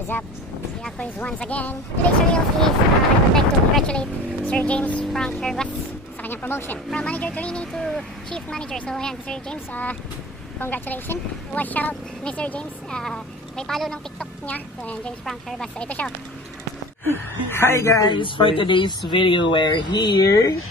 What's up? The Aquas once again. Today's reels is I would like to congratulate Sir James Frank Herbas sa kanyang promotion. From manager training to chief manager. So ayan, Sir James, congratulations. Shout out Mr. James. May follow ng TikTok niya. So ayan, James Frank Herbas. So ito siya. Hi guys! For today's video, we're here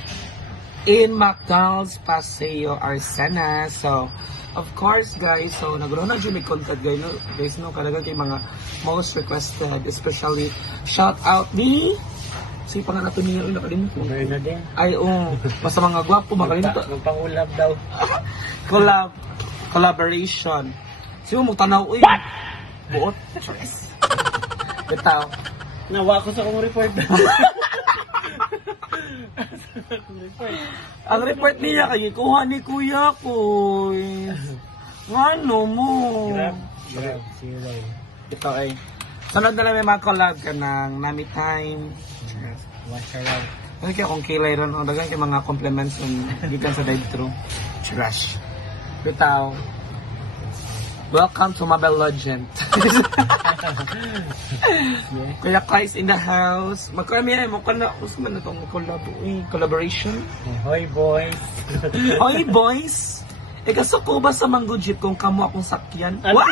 in McDonald's Paseo Arsena. So, of course guys, so nagroon na dyan may content guys, no? Kalagang kay mga most requested, especially shout out ni si pangalan nato niya, nakalimutan ko. Bernadette. Ay, basta mga gwapo, makalimutan. Magpangulab daw. Collaboration. Sino mong tanaw, uy? Buot? Bitaw. Nawa ko sa kong report. Ang report niya kayo, kuha ni kuya ko. Ano mo? Grab. Zero. Ito ay. Sunod na lang may mga collab ka ng Nami Time. Wash around. Ano kaya kung kilay ron, o dagan kayo mga compliments ng gikan sa drive-thru. Trash. Bitaw. Welcome to Mobile Legend. Kuya Kais in the house. Magkami ay mo kana usman na tong collaboration. Hoy boys. Hoy boys. Ikaso ko ba sa Mango Jeep kung kamo akong sakyan? What?